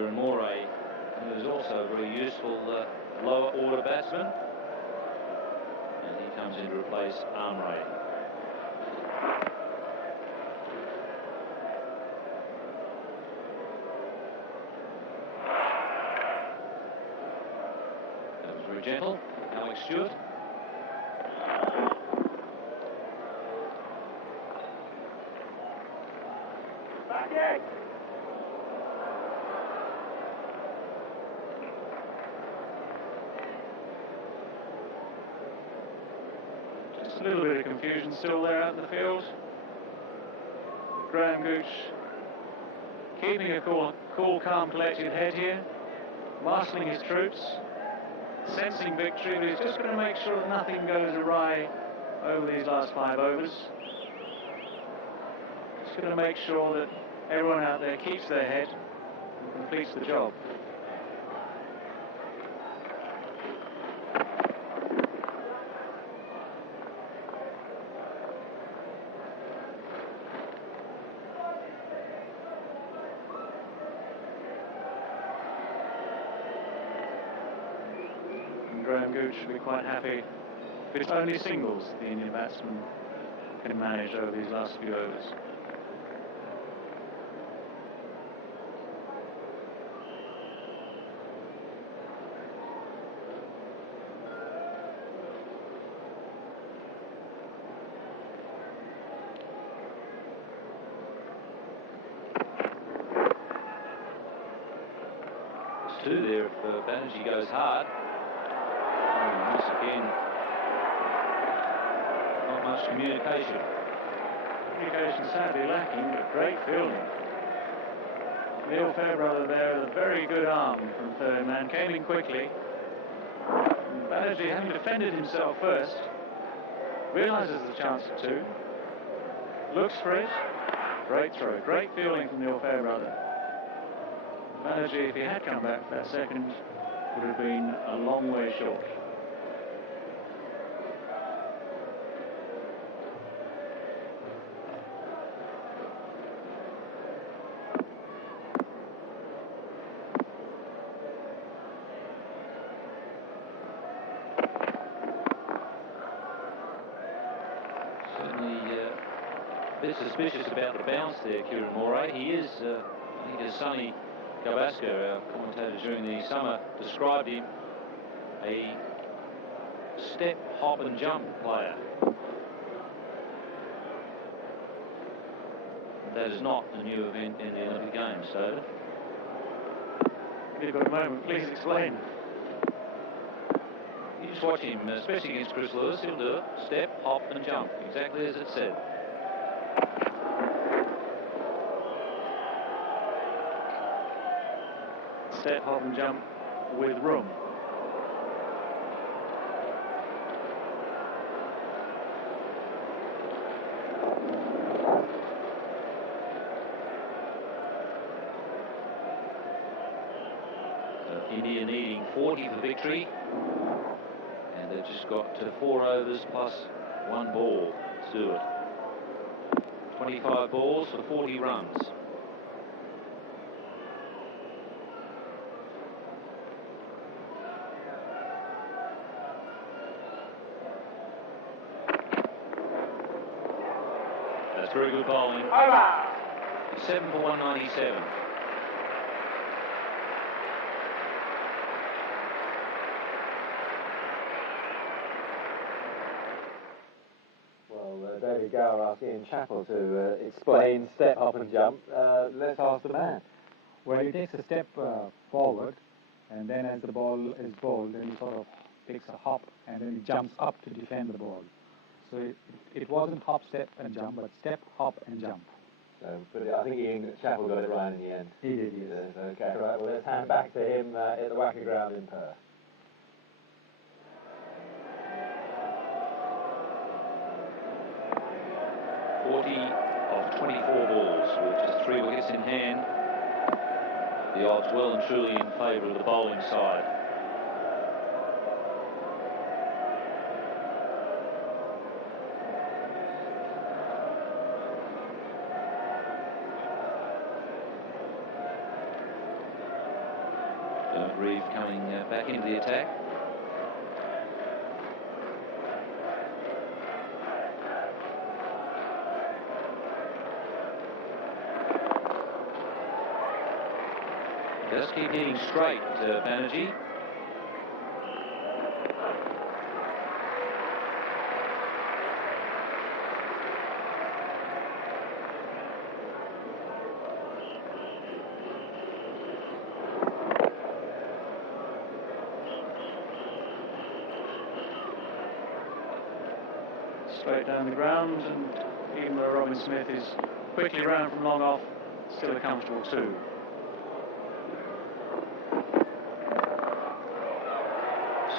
Kiramore, who is also a very useful lower order batsman. And he comes in to replace Amray. That was very gentle, Alex Stewart. Just a little bit of confusion still there out in the field. Graham Gooch keeping a cool, calm, collected head here, marshalling his troops, sensing victory, but he's just going to make sure that nothing goes awry over these last 5 overs. Just going to make sure that everyone out there keeps their head and completes the job. Graham Gooch will be quite happy if it's only singles the Indian batsman can manage over these last few overs. It's 2 there if Banerjee goes hard. Once again, not much communication. Communication sadly lacking, but great fielding. Neil Fairbrother there with a very good arm from third man, came in quickly. Banerjee, having defended himself first, realises the chance of 2, looks for it, great throw, great fielding from Neil Fairbrother. Banerjee, if he had come back for that second, would have been a long way short. A bit suspicious about the bounce there, Kiramore. He is, I think as Sonny Gavaskar, our commentator during the summer, described him, a step, hop and jump player. That is not a new event in the Olympic Games, so. If you've got a moment, please explain. You just watch him, especially against Chris Lewis, he'll do it. Step, hop and jump, exactly as it said. Step, hop and jump with room. India needing 40 for victory, and they've just got 4 overs plus 1 ball to do it. 25 balls for 40 runs. That's very good bowling. Over. 7 for 197. There we go, asking Ian Chappell to explain step, hop and jump. Let's ask the man. Well, he takes a step forward, and then as the ball is bowled, then he sort of takes a hop, and then he jumps up to defend the ball. So it wasn't hop, step and jump, but step, hop and jump. So, but I think Ian Chappell got it right in the end. He did, yes. Okay, right, well let's hand back to him at the Wacker Ground in Perth. 40 of 24 balls with just 3 wickets in hand. The odds well and truly in favour of the bowling side. Reeve coming back into the attack. Just keep hitting straight, Banerjee. Straight down the ground, and even though Robin Smith is quickly round from long off, still a comfortable 2.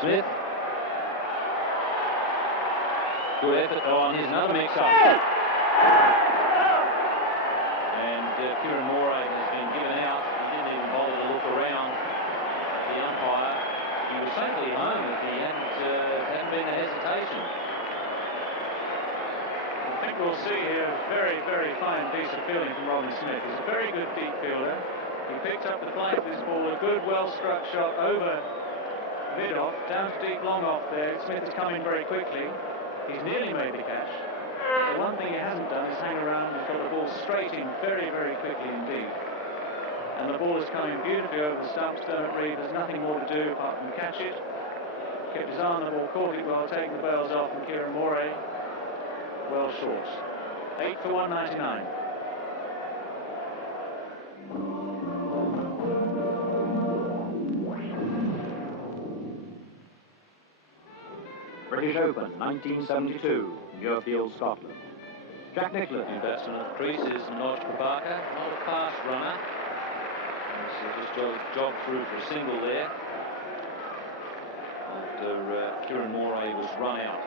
Smith. Good effort. Oh, and here's another mix-up. And Kieran Moray has been given out. He didn't even bother to look around at the umpire. He was safely home if he hadn't been a hesitation. I think we'll see here a very, very fine piece of fielding from Robin Smith. He's a very good deep fielder. He picked up the flank of this ball, a good, well-struck shot over mid-off, down to deep long off there. Smith is coming very quickly. He's nearly made the catch. The one thing he hasn't done is hang around and got the ball straight in very, very quickly indeed. And the ball is coming beautifully over the stumps. Dermot Reeve has nothing more to do apart from catch it. Kept his eye on the ball, caught it while taking the bails off from Kieran Moray. Well short. 8 for 199. British Open, 1972, Muirfield, Scotland. Jack Nicklaus. New batsman at the crease is Noj Prabhakar, not a fast runner. He's just jogged through for a single there after Kieran Moray was run out.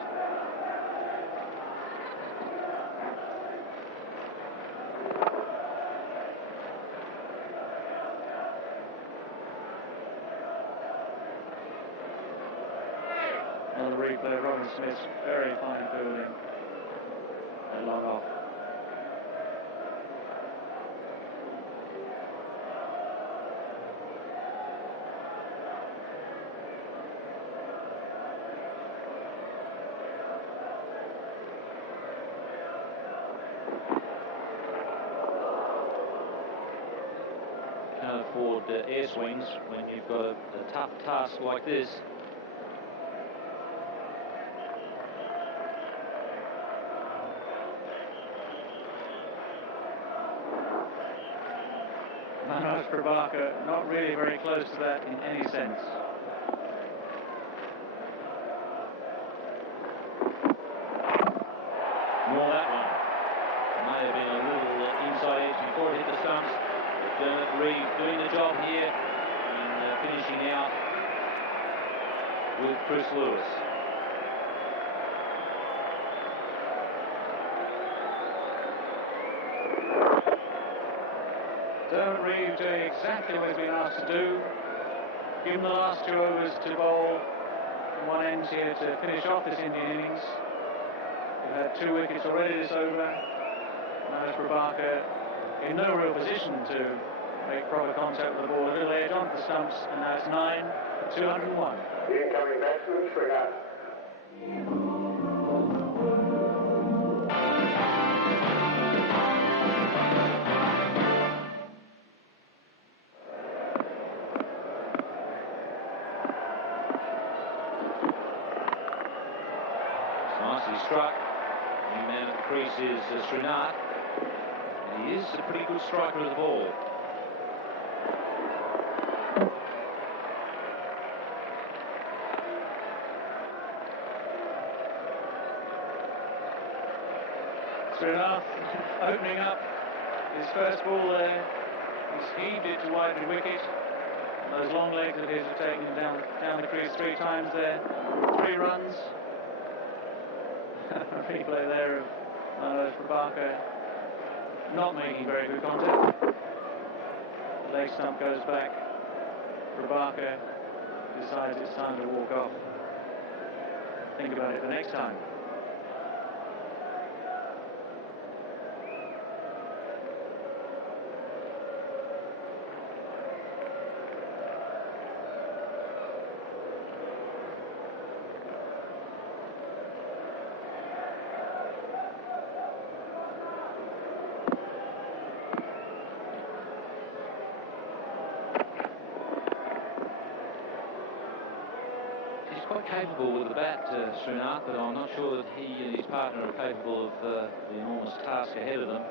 Another replay of Robin Smith's very fine fielding at long off. Can't afford air swings when you've got a tough task like this. Manoj Prabhakar not really very close to that in any sense. More that one. May have been a little inside edge before it hit the stumps. But Dermot Reeve doing the job here and finishing out with Chris Lewis. Dermot Reeve doing exactly what he's been asked to do. Give him the last 2 overs to bowl from one end here to finish off this Indian innings. We've had 2 wickets already this over. Manoj Prabhakar in no real position to make proper contact with the ball. A little edge onto the stumps, and now it's 9 for 201. The incoming batsman, Srinath. Nicely struck. The man at the crease is Srinath. And he is a pretty good striker of the ball. Srinath opening up his first ball there. He's heaved it to wide the wicket. And those long legs of his have taken him down the crease 3 times there. 3 runs. Replay there of Manoj Prabhakar not making very good contact. The leg stump goes back. Prabhakar decides it's time to walk off. Think about it for next time. quite capable with the bat, Srinath, but I'm not sure that he and his partner are capable of the enormous task ahead of them.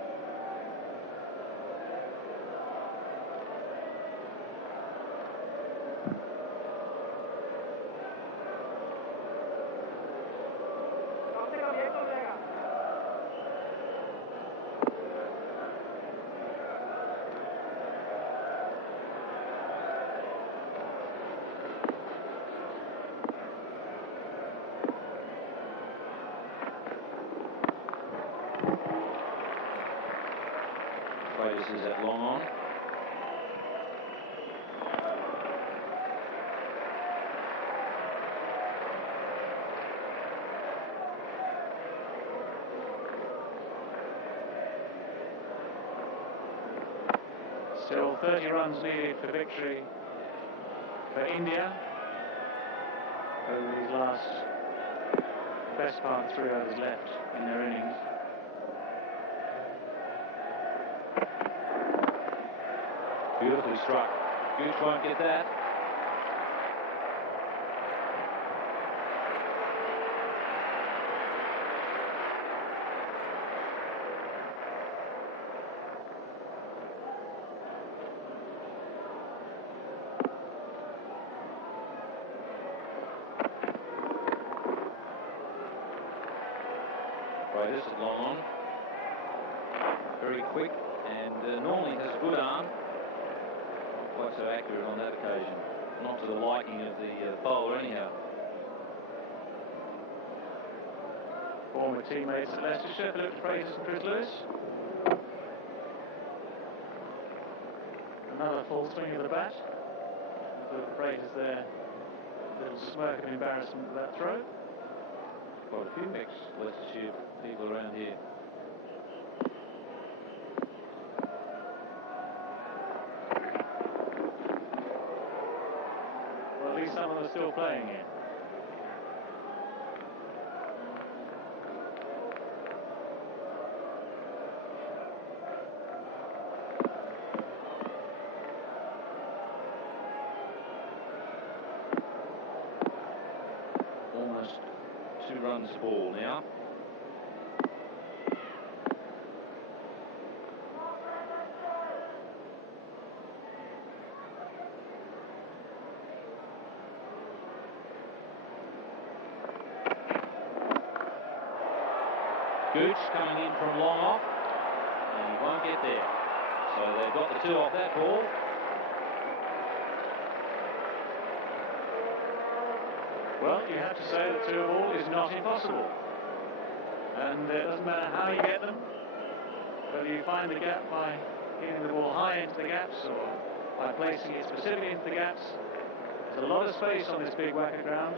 This is at long on. Still 30 runs needed for victory for India over these last best part of 3 overs left in their innings. Beautifully struck. Gooch won't get that. Right, this is long on. Very quick and normally has a good arm. Quite so accurate on that occasion. Not to the liking of the bowler anyhow. Former teammates at Leicestershire, Philip Freitas and Chris Lewis. Another full swing of the bat. Philip Freitas there, a little smirk of embarrassment with that throw. Quite a few ex-Leicestershire people around here. Some of them are still playing here. Almost 2 runs ball now. Gooch coming in from long off, and he won't get there. So they've got the 2 off that ball. Well, you have to say that 2 all is not impossible. And it doesn't matter how you get them, whether you find the gap by hitting the ball high into the gaps or by placing it specifically into the gaps. There's a lot of space on this big whacker ground.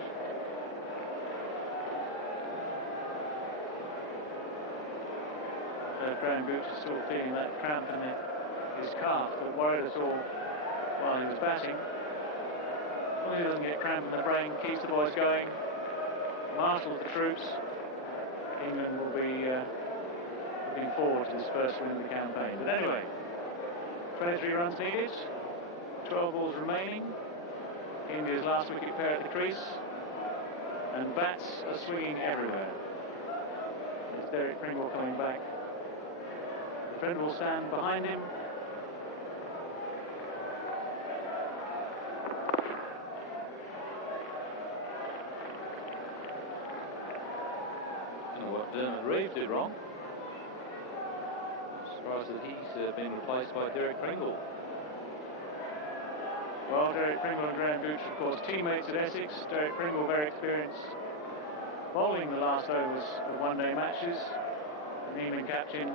Graham Gooch is still feeling that cramp in his calf that worried us all while he was batting. As long as he doesn't get cramp in the brain, keeps the boys going, marshals the troops, England will be looking forward to this first win of the campaign. But anyway, 23 runs needed, 12 balls remaining, India's last wicket pair at the crease, and bats are swinging everywhere. It's Derek Pringle coming back. Friend will stand behind him. I don't know what Dermot Reeve did wrong. I'm surprised that he's been replaced by Derek Pringle. Well, Derek Pringle and Graham Gooch, of course, teammates at Essex. Derek Pringle, very experienced, bowling the last overs of one-day matches. And England captain,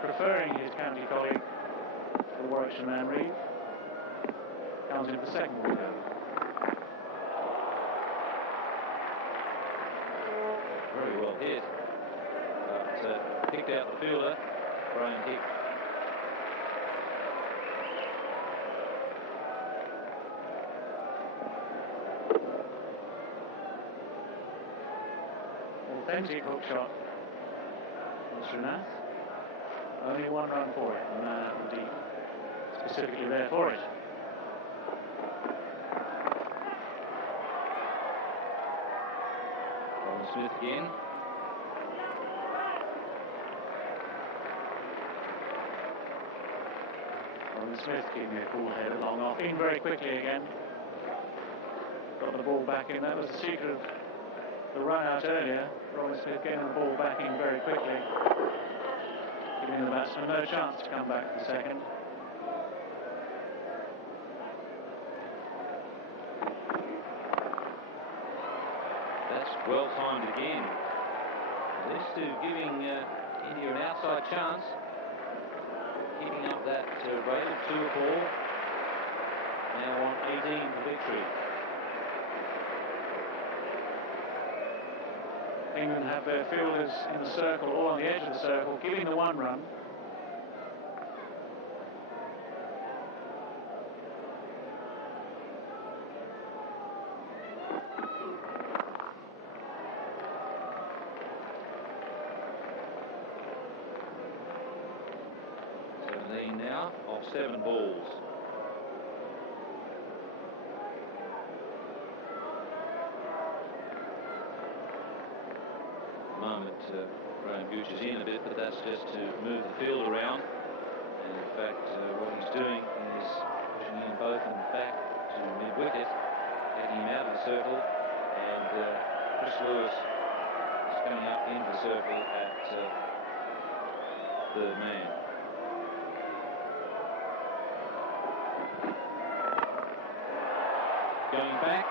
preferring his county colleague, the Warwickshire man Reeve, comes in for second window. Very well hit, but picked out the fielder, Graham Hick. Authentic hook shot from Srinath. Only 1 run for it, the man out deep, specifically there for it. Smith again. Robin Smith keeping a cool head at long off. In very quickly again. Got the ball back in. That was the secret of the run out earlier. Robin Smith getting the ball back in very quickly. Giving the batsman no chance to come back for the second. That's well timed again. At least to giving India an outside chance. Keeping up that rate of 2 a ball. Now on 18 for victory. England have their fielders in the circle or on the edge of the circle, giving the 1 run. Now of 7 balls. At the moment, Graham Gooch is in a bit, but that's just to move the field around. And in fact, what he's doing is pushing in both and back to mid-wicket, taking him out of the circle, and Chris Lewis is coming up into the circle at third man. Going back,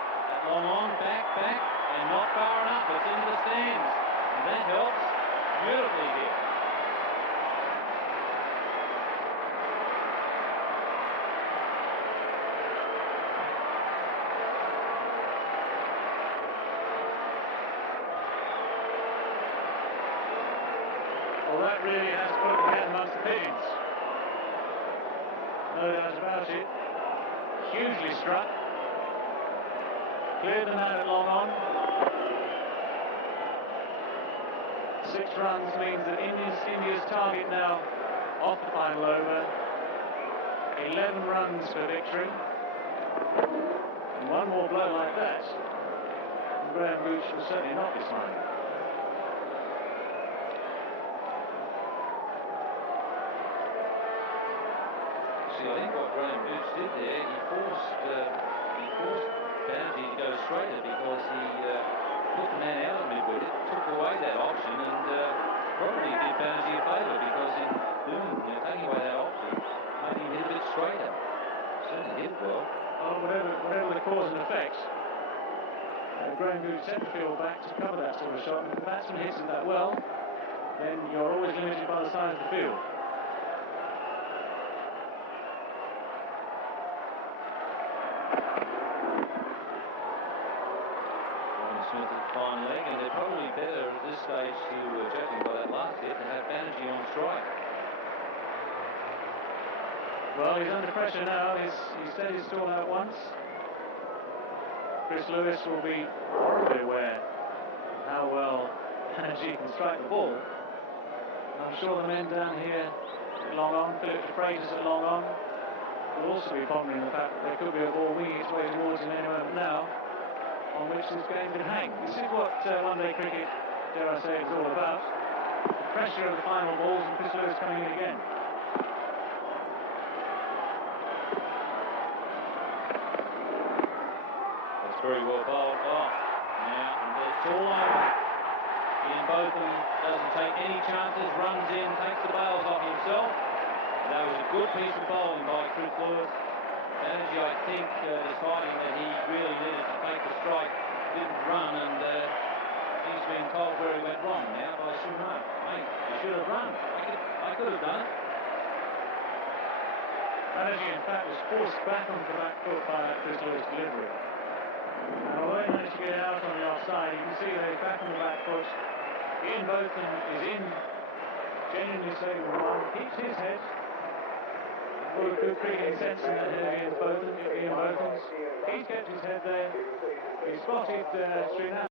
long on, back, and not far enough. It's into the stands, and that helps beautifully here. Well, that really has put the cat amongst the pigeons. No doubt about it. Hugely struck. Cleared them out at long on. 6 runs means that India's target now off the final over. 11 runs for victory. And 1 more blow like that, and Graham Gooch will certainly not be smiling. See, I think what Graham Gooch did there, he forced Banerjee to go straighter because he put the man out of mid-wicket, took away that option, and probably did Banerjee a favour because in doing, taking away that option, made him hit a bit straighter. Certainly hit it well. Oh, whatever the cause and effect, Graham Gooch set the field back to cover that sort of shot, and if the batsman hits it that well, then you're always limited by the size of the field. Smith at the fine leg, and they're probably better at this stage to, judging by that last hit, to have Banerjee on strike. Well, he's under pressure now. He said he's stalled out once. Chris Lewis will be horribly aware of how well Banerjee can strike the ball. I'm sure the men down here at long on, Philip de Freitas at long on, will also be pondering the fact that there could be a ball winging its way towards him any moment now, on which this game could hang. This is what one-day cricket, dare I say, is all about. The pressure of the final balls and Chris Lewis coming in again. That's very well bowled. Oh, now it's all over. Ian Botham doesn't take any chances, runs in, takes the bails off himself. That was a good piece of bowling by Chris Lewis. Banerjee, I think, deciding that he really needed to take the strike, didn't run, and he's been told where he went wrong now by Suman. Mate, you should have run. I could have done it. Banerjee, in fact, was forced back onto the back foot by that Chris Lewis delivery. Now, although he managed to get out on the offside, you can see that he's back on the back foot. Ian Botham is in, genuinely saving the run, keeps his head. Full of good cricketing sense in that head against Ian Botham. He's kept his head there. He spotted Srinath.